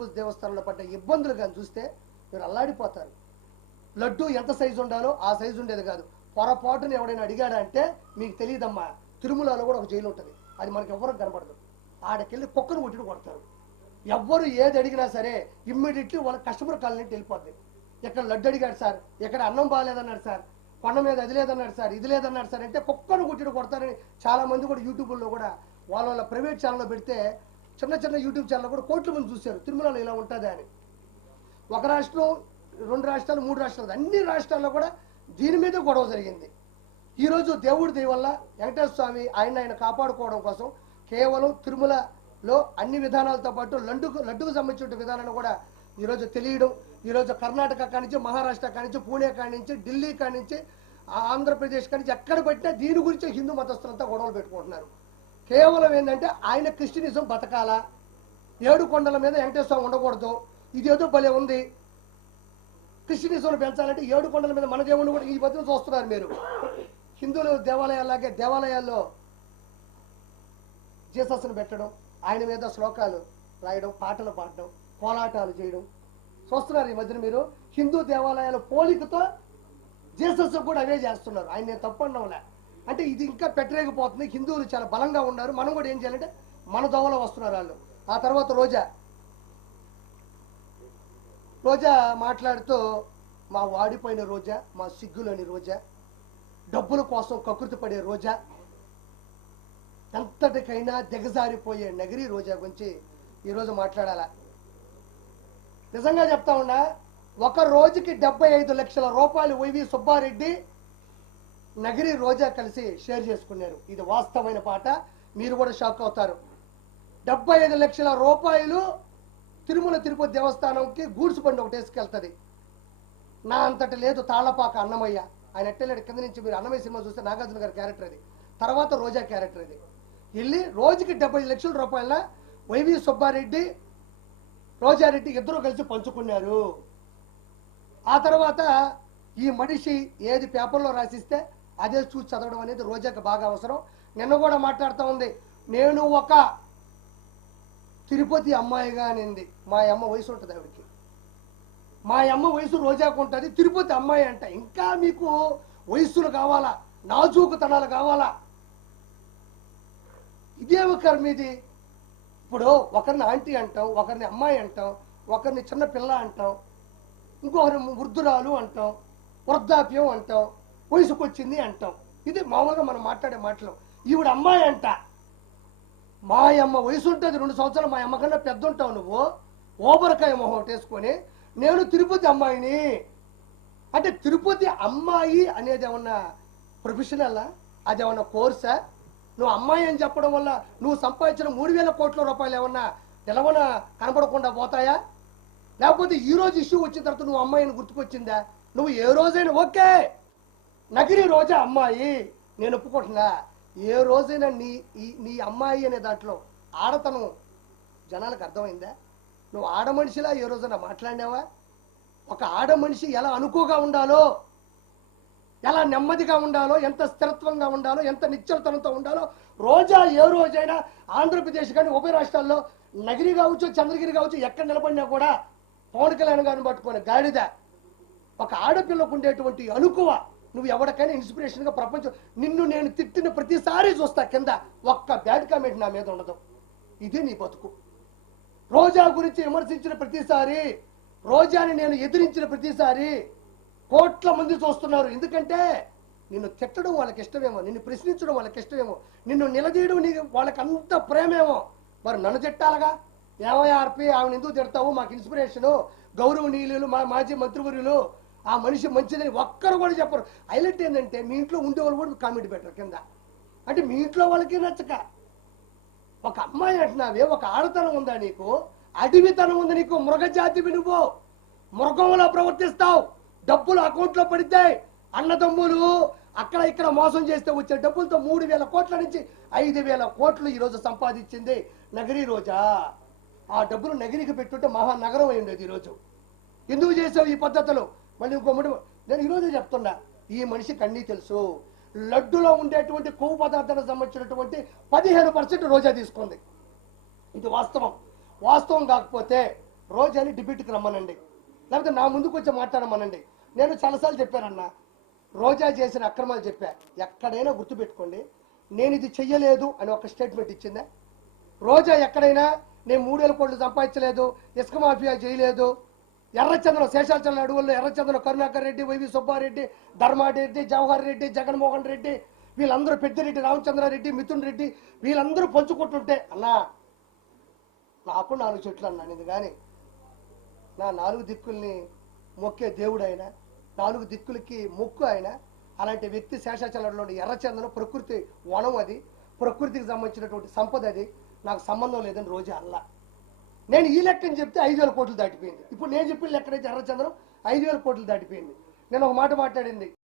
తిరుపతి దేవస్థానంలో పడ్డ ఇబ్బందులు కానీ చూస్తే మీరు అల్లాడిపోతారు. లడ్డు ఎంత సైజు ఉండాలో ఆ సైజు ఉండేది కాదు. పొరపాటును ఎవడైనా అడిగాడా అంటే మీకు తెలియదమ్మా, తిరుమలలో కూడా ఒక జైలు ఉంటుంది, అది మనకి ఎవరికి కనపడదు. ఆడకెళ్ళి కుక్కను కొట్టి కొడతారు. ఎవ్వరు ఏది అడిగినా సరే ఇమ్మీడియట్లీ వాళ్ళ కస్టమర్ కాలనీ వెళ్ళిపోద్ది. ఇక్కడ లడ్డు అడిగాడు సార్, ఇక్కడ అన్నం బాగాలేదన్నాడు సార్, కొండ మీద అది లేదన్నాడు సార్, ఇది లేదన్నాడు సార్ అంటే కుక్కను కొట్టి కొడతారని చాలా మంది కూడా యూట్యూబ్లో కూడా వాళ్ళ ప్రైవేట్ ఛానల్లో పెడితే చిన్న చిన్న యూట్యూబ్ ఛానల్ కూడా కోట్ల మంది చూశారు తిరుమలలో ఇలా ఉంటుందా అని. ఒక రాష్ట్రం, 2 రాష్ట్రాలు, 3 రాష్ట్రాలు, అన్ని రాష్ట్రాల్లో కూడా దీని మీద గొడవ జరిగింది. ఈరోజు దేవుడి దయ వల్ల వెంకటేశ్వర స్వామి ఆయన కాపాడుకోవడం కోసం కేవలం తిరుమలలో అన్ని విధానాలతో పాటు లడ్డుకు సంబంధించిన విధానాన్ని కూడా ఈరోజు తెలియడం, ఈరోజు కర్ణాటక కానించి, మహారాష్ట్ర కానించి, పూణే కానించి, ఢిల్లీ కానించి, ఆంధ్రప్రదేశ్ కానించి ఎక్కడ పెట్టినా దీని గురించి హిందూ మతస్థులంతా గొడవలు పెట్టుకుంటున్నారు. కేవలం ఏంటంటే ఆయన క్రిస్టియనిజం బతకాలా, 7 కొండల మీద వెంకటేశ్వర స్వామి ఉండకూడదు, ఇదేదో భలే ఉంది, క్రిస్టియనిజం పెంచాలంటే 7 కొండల మీద మన దేవుడిని కూడా ఈ మధ్యన చూస్తున్నారు మీరు. హిందువులు దేవాలయాల్లో జీసస్ను పెట్టడం, ఆయన మీద శ్లోకాలు రాయడం, పాటలు పాడడం, కోలాటాలు చేయడం చూస్తున్నారు ఈ మధ్యన మీరు. హిందూ దేవాలయాల పోలికతో జీసస్ కూడా అవే చేస్తున్నారు. ఆయన నేను తప్పు అనడంలే, అంటే ఇది ఇంకా పెట్టలేకపోతుంది. హిందువులు చాలా బలంగా ఉన్నారు, మనం కూడా ఏం చేయాలంటే మన దోవలో వస్తున్నారు వాళ్ళు. ఆ తర్వాత రోజా మాట్లాడుతూ మా వాడిపోయిన రోజా, మా సిగ్గులోని రోజా, డబ్బుల కోసం కకృతి పడే రోజా, ఎంతటికైనా దిగజారిపోయే నగిరి రోజా గురించి ఈరోజు మాట్లాడాలా. నిజంగా చెప్తా ఉన్నా, ఒక రోజుకి 75 లక్షల రూపాయలు వైవి సుబ్బారెడ్డి, నగిరి రోజా కలిసి షేర్ చేసుకున్నారు. ఇది వాస్తవమైన పాట, మీరు కూడా షాక్ అవుతారు. 75 లక్షల రూపాయలు తిరుమల తిరుపతి దేవస్థానంకి గూడ్స్ బండి ఒకటి వేసుకెళ్తుంది. నా అంతటి లేదు తాళ్లపాక అన్నమయ్య, ఆయన ఎట్టలేడు కింద నుంచి. మీరు అన్నమయ్య సినిమా చూస్తే నాగార్జున గారి క్యారెక్టర్ అది, తర్వాత రోజా క్యారెక్టర్ అది. వెళ్ళి రోజుకి 75 లక్షల రూపాయల వైవి సుబ్బారెడ్డి, రోజారెడ్డి ఇద్దరు కలిసి పంచుకున్నారు. ఆ తర్వాత ఈ మనిషి ఏది పేపర్లో రాసిస్తే అదే చూసి చదవడం అనేది రోజాకి బాగా అవసరం. నిన్న కూడా మాట్లాడుతూ ఉంది, నేను ఒక తిరుపతి అమ్మాయిగా అనింది. మా అమ్మ వయసు ఉంటుంది ఆవిడికి, మా అమ్మ వయసు రోజాకు ఉంటుంది, తిరుపతి అమ్మాయి అంట. ఇంకా మీకు వయస్సులు కావాలా, నాజూకుతనాలు కావాలా? ఇదే మీది. ఇప్పుడు ఒకరిని ఆంటీ అంటాం, ఒకరిని అమ్మాయి అంటాం, ఒకరిని చిన్న పిల్ల అంటాం, ఇంకొకరిని వృద్ధురాలు అంటాం, వృద్ధాప్యం అంటాం, వయసుకు వచ్చింది అంటాం. ఇది మామూలుగా మనం మాట్లాడే మాటలు. ఈవిడ అమ్మాయి అంట. మా అమ్మ వయసు ఉంటుంది 2 సంవత్సరాలు, మా అమ్మ కన్నా పెద్ద ఉంటావు నువ్వు, ఓబరకాయ మొహం ఒకటి వేసుకొని. నేను తిరుపతి అమ్మాయిని అంటే తిరుపతి అమ్మాయి అనేది ఏమన్నా ప్రొఫెషనల్లా, అదేమన్నా కోర్సా? నువ్వు అమ్మాయి అని చెప్పడం వల్ల నువ్వు సంపాదించిన 3,000 కోట్ల రూపాయలు ఏమన్నా తెలవన కనపడకుండా పోతాయా? లేకపోతే ఈ రోజు ఇష్యూ వచ్చిన తర్వాత నువ్వు అమ్మాయిని గుర్తుకొచ్చిందా? నువ్వు ఏ రోజైనా ఓకే నగిరి రోజా అమ్మాయి నేను ఒప్పుకుంటున్నా, ఏ రోజైనా నీ అమ్మాయి అనే దాంట్లో ఆడతనం జనాలకు అర్థమైందా? నువ్వు ఆడ మనిషిలా ఏ రోజైనా మాట్లాడినావా? ఒక ఆడ మనిషి ఎలా అనుకోగా ఉండాలో, ఎలా నెమ్మదిగా ఉండాలో, ఎంత స్థిరత్వంగా ఉండాలో, ఎంత నిశ్చలతనంతో ఉండాలో రోజా ఏ రోజైనా ఆంధ్రప్రదేశ్ కానీ ఉభయ రాష్ట్రాల్లో నగిరి కావచ్చు, చంద్రగిరి కావచ్చు, ఎక్కడ నిలబడినా కూడా పవన్ కళ్యాణ్ గారిని పట్టుకొని గాడిద. ఒక ఆడపిల్లకు ఉండేటువంటి అనుకువ నువ్వు ఎవరికైనా ఇన్స్పిరేషన్గా ప్రపంచం. నిన్ను నేను తిట్టిన ప్రతిసారి చూస్తా కింద ఒక్క బ్యాడ్ కామెంట్ నా మీద ఉండదు. ఇది నీ బతుకు. రోజా గురించి విమర్శించిన ప్రతిసారి, రోజాని నేను ఎదిరించిన ప్రతిసారి కోట్ల మంది చూస్తున్నారు. ఎందుకంటే నిన్ను తిట్టడం వాళ్ళకి ఇష్టమేమో, నిన్ను ప్రశ్నించడం వాళ్ళకి ఇష్టమేమో, నిన్ను నిలదీయడం వాళ్ళకి అంత ప్రేమేమో. మరి నన్ను తిట్టాలగా? ఏమయ్య ఆర్పి ఆమెను ఎందుకు తిడతావు? మాకు ఇన్స్పిరేషను, గౌరవనీయులు, మా మాజీ మంత్రివర్యులు, ఆ మనిషి మంచిదని ఒక్కరు కూడా చెప్పరు. హైలైట్ ఏంటంటే మీ ఇంట్లో ఉండేవాళ్ళు కూడా కామెంట్ పెట్టరు కింద. అంటే మీ ఇంట్లో వాళ్ళకి నచ్చక ఒక అమ్మాయి అంటున్నావే, ఒక ఆడతనం ఉందా నీకు? అడవితనం ఉంది నీకు. మృగజాతివి నువ్వు, మృగంలో ప్రవర్తిస్తావు. డబ్బులు అకౌంట్లో పడితే అన్నదమ్ములు అక్కడ ఇక్కడ మోసం చేస్తే వచ్చే డబ్బులతో 3,000 కోట్ల నుంచి 5,000 కోట్లు ఈరోజు సంపాదించింది నగిరి రోజా. ఆ డబ్బులు నగిరికి పెట్టుంటే మహానగరం అయి ఉండేది. ఈరోజు ఎందుకు చేసావు ఈ పద్ధతులు? మళ్ళీ నేను ఈరోజు చెప్తున్నా, ఈ మనిషికి అన్నీ తెలుసు. లడ్డులో ఉండేటువంటి కొవ్వు పదార్థాలకు సంబంధించినటువంటి 15% రోజా తీసుకుంది. ఇది వాస్తవం. వాస్తవం కాకపోతే రోజాని డిబేట్కి రమ్మనండి, లేకపోతే నా ముందుకు వచ్చి మాట్లాడమనండి. నేను చాలాసార్లు చెప్పానన్నా, రోజా చేసిన అక్రమాలు చెప్పా. ఎక్కడైనా గుర్తుపెట్టుకోండి, నేను ఇది చెయ్యలేదు అని ఒక స్టేట్మెంట్ ఇచ్చిందా? రోజా ఎక్కడైనా నేను 3,000 కోట్లు సంపాదించలేదు, ఇసుక మాఫియా చేయలేదు, ఎర్రచంద్రం శేషాచలం అడవుల్లో ఎర్రచంద్రం కరుణాకర్ రెడ్డి, వైవి సుబ్బారెడ్డి, ధర్మారెడ్డి, జవహర్ రెడ్డి, జగన్మోహన్ రెడ్డి, వీళ్ళందరూ పెద్దిరెడ్డి రామచంద్రారెడ్డి, మిథున్ రెడ్డి, వీళ్ళందరూ పంచుకుంటుంటే అన్నా నాకు 4 చెట్లు అన్నాను. ఇది కానీ నా 4 దిక్కుల్ని మొక్కే దేవుడు ఆయన, 4 దిక్కులకి మొక్కు ఆయన. అలాంటి వ్యక్తి శేషాచలంలో ఎర్రచందనం ప్రకృతి వనం, అది ప్రకృతికి సంబంధించినటువంటి సంపద, అది నాకు సంబంధం లేదని రోజా అల్లా. నేను ఈ లెక్కని చెప్తే 5,000 కోట్లు దాటిపోయింది. ఇప్పుడు నేను చెప్పిన లెక్కనైతే ఎర్రచందనం 5,000 కోట్లు దాటిపోయింది. నేను ఒక మాట మాట్లాడింది,